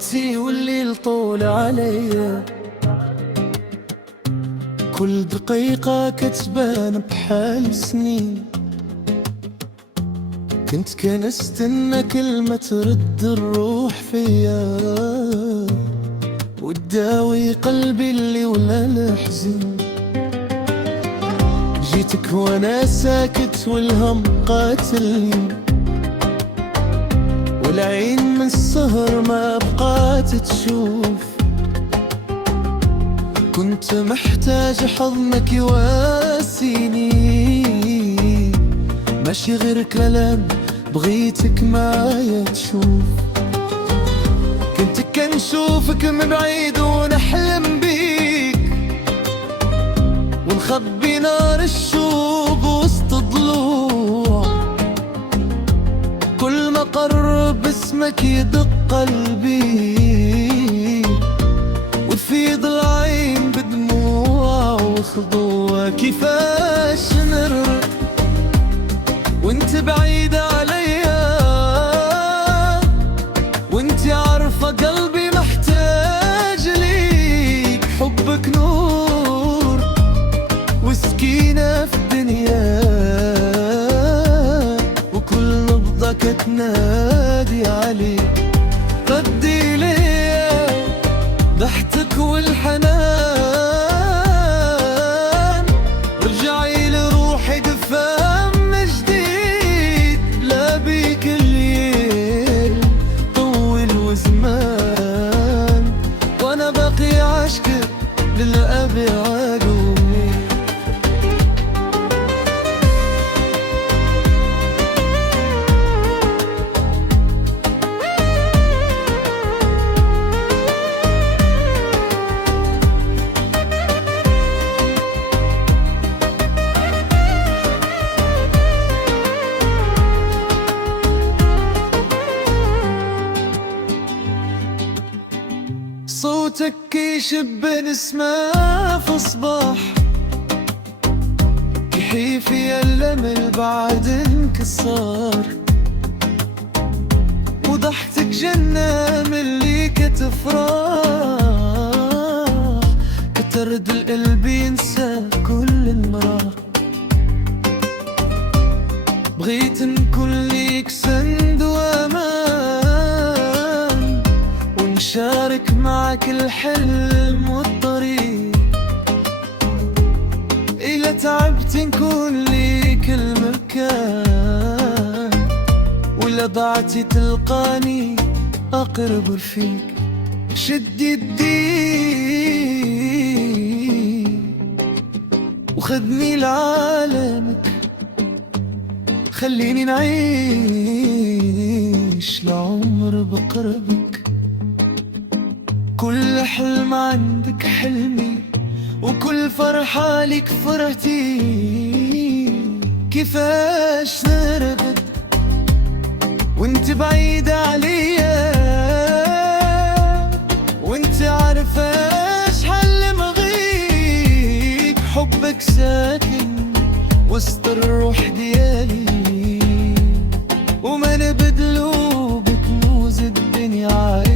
وقتي والليل طول عليا، كل دقيقة كتبان بحال سنين. كنت كنستنى كلمة ترد الروح فيا وتداوي قلبي اللي ولا الحزين. جيتك وانا ساكت والهم قاتلني، والعين من السهر ما بقات تشوف. كنت محتاج حضنك يواسيني، ماشي غير كلام، بغيتك معايا تشوف. كنت كنشوفك من بعيد ونحلم بيك، ونخبي نار الشوق وسط ضلوع. كل ما قرب اسمك يدق قلبي، وتفيض العين بدموع وخضوع. كيفاش نرد وانت بعيدة عليا، وانت عارفة قلبي محتاج ليك. حبك نور وسكينة في الدنيا، وكل نبضة كتنادي عليك. ردي ليا ضحكتك والحنان، رجعي لروحي دفا من جديد. لا بيك الليل طول وزمان، وانا باقي عاشقك للأبعاد. صوتك يشب نسمة في صباح، يحيي في الأمل بعد انكسار. وضحكتك جنة من اللي كتفراح، كترد القلب ينسى كل المراح. بغيت نكون ليك سند وامان، ونشارك معك الحلم والطريق. إلا تعبت نكون ليك المكان، ولا ضعتي تلقاني أقرب رفيق. شد يدي وخدني لعالمك، خليني نعيش لعمر بقربك. كل حلم عندك حلمي، وكل فرحة لك فرحتي. كيفاش نرقد وانت بعيدة عليا، وانت عارفة شحال مغيب. حبك ساكن وسط الروح ديالي، وما نبدلو بكنوز الدنيا.